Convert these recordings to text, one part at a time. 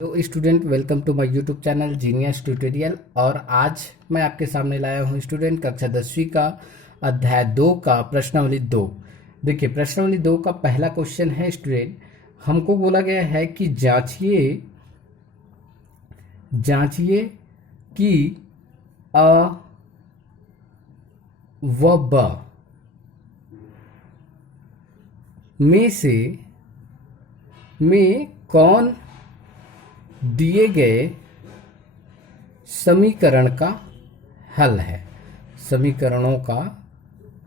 तो student, welcome to my YouTube channel genius tutorial. और आज मैं आपके सामने लाया हूँ स्टूडेंट कक्षा 10वीं का अध्याय 2 का प्रश्नावली 2। देखिए, प्रश्नावली 2 का पहला क्वेश्चन है स्टूडेंट, हमको बोला गया है कि जांचिए जांचिए कि अ व ब में कौन दिए गए समीकरण का हल है। समीकरणों का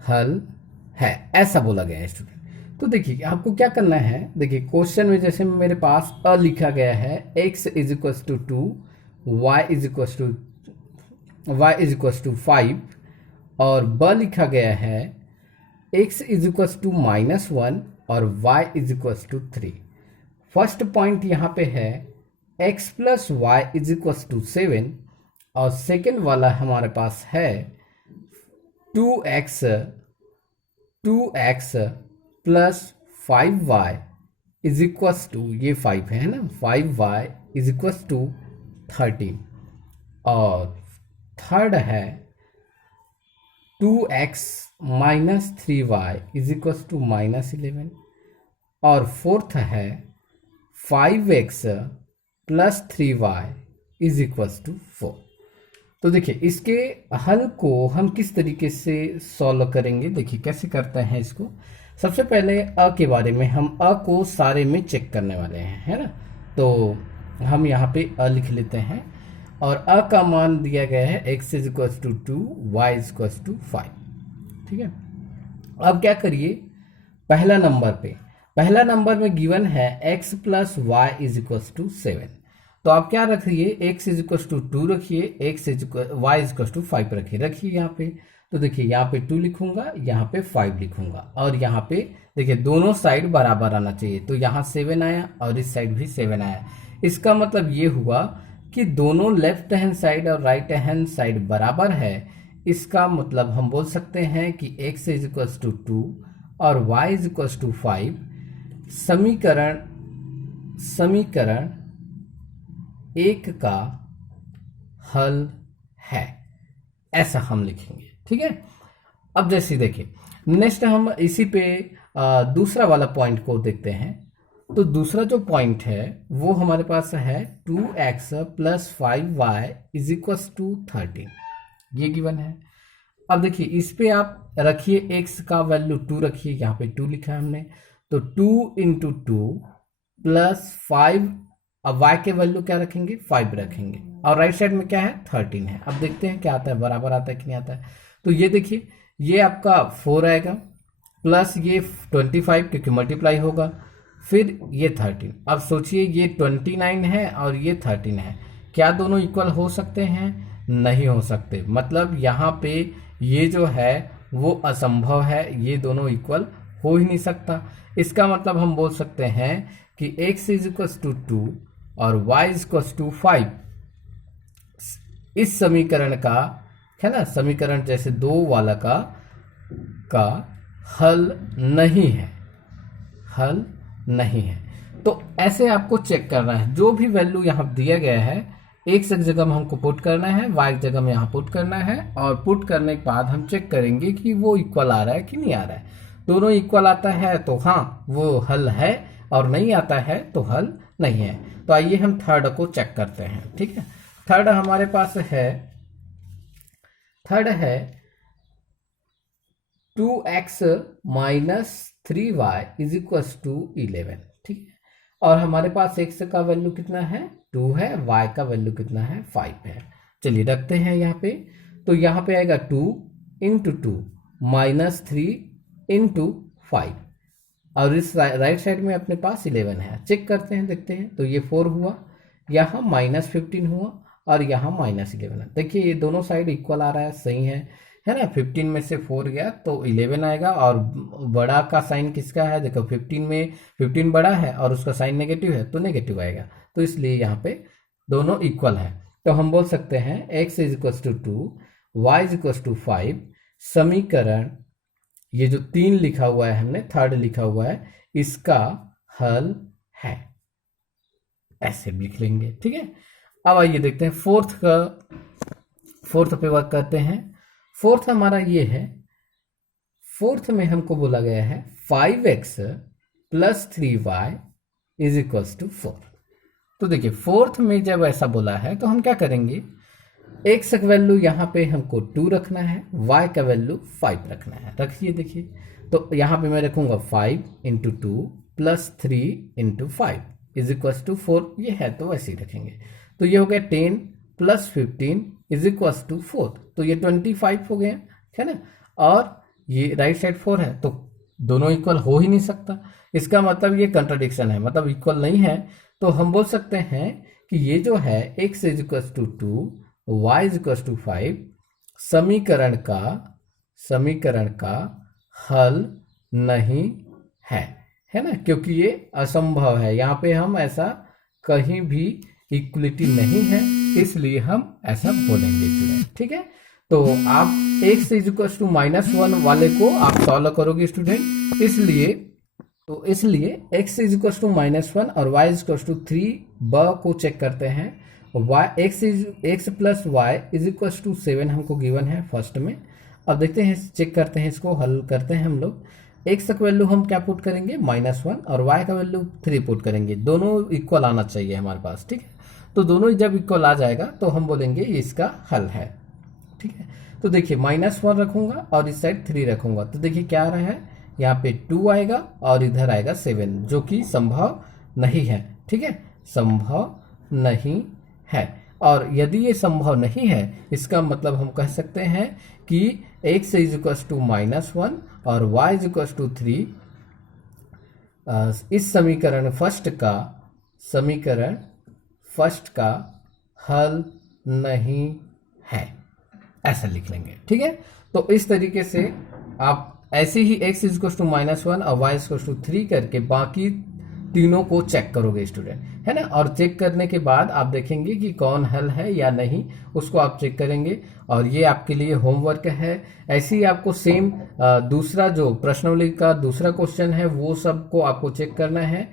हल है, ऐसा बोला गया है स्टूडेंट। तो देखिए, आपको क्या करना है। देखिए, क्वेश्चन में जैसे मेरे पास अ लिखा गया है, x is equal to 2, y is equal to 5, और ब लिखा गया है x इज इक्व टू -1 और y is equal to 3। First point यहाँ पे है x plus y is equal to 7, और सेकेंड वाला हमारे पास है 2x plus 5y is equal to, ये 5 है ना, 5y इज इक्व टू 13, और थर्ड है 2x minus 3y is equal to -11, और फोर्थ है 5x plus 3y is equal to 4। तो देखिए, इसके हल को हम किस तरीके से सॉल्व करेंगे। देखिए कैसे करते हैं इसको। सबसे पहले अ के बारे में, हम अ को सारे में चेक करने वाले हैं, है ना। तो हम यहाँ पे अ लिख लेते हैं, और अ का मान दिया गया है x is equal to 2, y is equal to 5। ठीक है, अब क्या करिए, पहला नंबर में गिवन है x plus y is equal to 7। तो आप क्या रखिए, x इज इक्व टू 2 रखिए, y इज इक्व टू 5 रखिए यहाँ पे। तो देखिए, यहाँ पे 2 लिखूंगा, यहाँ पे 5 लिखूंगा, और यहाँ पे देखिए दोनों साइड बराबर आना चाहिए। तो यहाँ 7 आया और इस साइड भी 7 आया। इसका मतलब ये हुआ कि दोनों लेफ्ट हैंड साइड और राइट हैंड साइड बराबर है। इसका मतलब हम बोल सकते हैं कि x इज इक्व टू 2 और y इज इक्व टू 5 समीकरण एक का हल है, ऐसा हम लिखेंगे। ठीक है, अब जैसे देखिए, नेक्स्ट हम इसी पे दूसरा वाला पॉइंट को देखते हैं। तो दूसरा जो पॉइंट है वो हमारे पास है 2x plus 5y is equal to 13, ये गिवन है। अब देखिए, इस पे आप रखिए x का वैल्यू 2 रखिए, यहाँ पे 2 लिखा है हमने। तो 2 इंटू 2 प्लस 5, अब y के वैल्यू क्या रखेंगे, 5 रखेंगे, और राइट साइड में क्या है, 13 है। अब देखते हैं क्या आता है, बराबर आता है कि नहीं आता है। तो ये देखिए, ये आपका 4 आएगा, प्लस ये 25 क्योंकि मल्टीप्लाई होगा, फिर ये 13। अब सोचिए, ये 29 है और ये 13 है, क्या दोनों इक्वल हो सकते हैं? नहीं हो सकते। मतलब यहाँ पे ये जो है वो असंभव है, ये दोनों इक्वल हो ही नहीं सकता। इसका मतलब हम बोल सकते हैं कि x इज इक्व टू 2 और y इज इक्व टू 5 इस समीकरण का, है ना, समीकरण जैसे 2 वाला का हल नहीं है, हल नहीं है। तो ऐसे आपको चेक करना है, जो भी वैल्यू यहाँ दिया गया है x एक जगह में हमको पुट करना है, y एक जगह में यहाँ पुट करना है, और पुट करने के बाद हम चेक करेंगे कि वो इक्वल आ रहा है कि नहीं आ रहा है। दोनों इक्वल आता है तो हाँ वो हल है, और नहीं आता है तो हल नहीं है। तो आइए हम थर्ड को चेक करते हैं। ठीक है, थर्ड हमारे पास है, थर्ड है 2x minus 3y is equal to 11। ठीक है, और हमारे पास x का वैल्यू कितना है, 2 है, y का वैल्यू कितना है, 5 है। चलिए रखते हैं यहाँ पे। तो यहाँ पे आएगा 2 इंटू 2 माइनस 3 इंटू 5, और इस राइट साइड में अपने पास 11 है। चेक करते हैं, देखते हैं। तो ये 4 हुआ, यहाँ -15 हुआ, और यहाँ -11 है। देखिए, ये दोनों साइड इक्वल आ रहा है, सही है ना। 15 में से 4 गया तो 11 आएगा, और बड़ा का साइन किसका है, देखो 15 में 15 बड़ा है और उसका साइन नेगेटिव है तो नेगेटिव आएगा। तो इसलिए यहाँ पे दोनों इक्वल है। तो हम बोल सकते हैं x is equal to 2, y is equal to 5 समीकरण, ये जो 3 लिखा हुआ है हमने, थर्ड लिखा हुआ है, इसका हल है। ऐसे भी लिख लेंगे, ठीक है। अब आइए देखते हैं फोर्थ पे वर्क करते हैं। फोर्थ हमारा ये है, फोर्थ में हमको बोला गया है 5x plus 3y is equals to 4। तो देखिए फोर्थ में जब ऐसा बोला है तो हम क्या करेंगे, x का वैल्यू यहाँ पे हमको 2 रखना है, y का वैल्यू 5 रखना है। रखिए देखिए, तो यहाँ पे मैं रखूंगा 5 into 2 plus 3 into 5 is equals to 4। ये है तो वैसे ही रखेंगे। तो ये हो गया 10 प्लस 15 इज इक्वल्स टू 4, तो ये 25 हो गया, है ना। और ये राइट साइड 4 है, तो दोनों इक्वल हो ही नहीं सकता। इसका मतलब ये कंट्राडिक्शन है, मतलब इक्वल नहीं है। तो हम बोल सकते हैं कि ये जो है x is equals to 2 y is equals to 5 समीकरण का हल नहीं है ना, क्योंकि ये असंभव है। यहाँ पे हम ऐसा कहीं भी इक्वलिटी नहीं है, इसलिए हम ऐसा बोलेंगे स्टूडेंट, ठीक है। तो आप x इज इक्वल टू -1 वाले को आप सॉल्व करोगे स्टूडेंट, इसलिए x इज इक्वल टू -1 और y इज इक्वल टू 3 ब को चेक करते हैं। x plus y is equal to 7 हमको गिवन है फर्स्ट में। अब देखते हैं, चेक करते हैं, इसको हल करते हैं हम लोग। x का वैल्यू हम क्या पुट करेंगे -1 और y का वैल्यू 3 पुट करेंगे। दोनों इक्वल आना चाहिए हमारे पास, ठीक है। तो दोनों जब इक्वल आ जाएगा तो हम बोलेंगे ये इसका हल है, ठीक है। तो देखिए -1 रखूंगा और इस साइड 3 रखूंगा, तो देखिए क्या आ रहा है, यहाँ पे 2 आएगा और इधर आएगा 7, जो कि संभव नहीं है, ठीक है, संभव नहीं है। और यदि ये संभव नहीं है, इसका मतलब हम कह सकते हैं कि x इज इक्वल टू -1 और y इज इक्वल टू 3 इस समीकरण फर्स्ट का हल नहीं है, ऐसा लिख लेंगे, ठीक है। तो इस तरीके से आप ऐसे ही x इज इक्वल टू -1 और y इज इक्वल टू 3 करके बाकी तीनों को चेक करोगे स्टूडेंट, है ना। और चेक करने के बाद आप देखेंगे कि कौन हल है या नहीं, उसको आप चेक करेंगे। और ये आपके लिए होमवर्क है। ऐसे ही आपको सेम दूसरा जो प्रश्नावली का दूसरा क्वेश्चन है वो सबको आपको चेक करना है।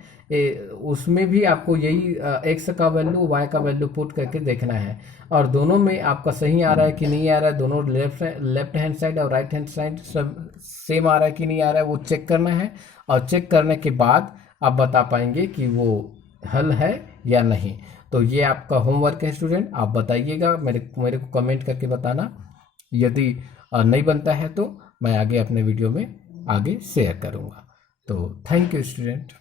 उसमें भी आपको यही x का वैल्यू y का वैल्यू पुट करके देखना है, और दोनों में आपका सही आ रहा है कि नहीं आ रहा है, दोनों लेफ्ट हैंड साइड और राइट हैंड साइड सब सेम आ रहा है कि नहीं आ रहा है, वो चेक करना है। और चेक करने के बाद आप बता पाएंगे कि वो हल है या नहीं। तो ये आपका होमवर्क है स्टूडेंट, आप बताइएगा, मेरे को कमेंट करके बताना। यदि नहीं बनता है तो मैं आगे अपने वीडियो में आगे शेयर करूँगा। तो थैंक यू स्टूडेंट।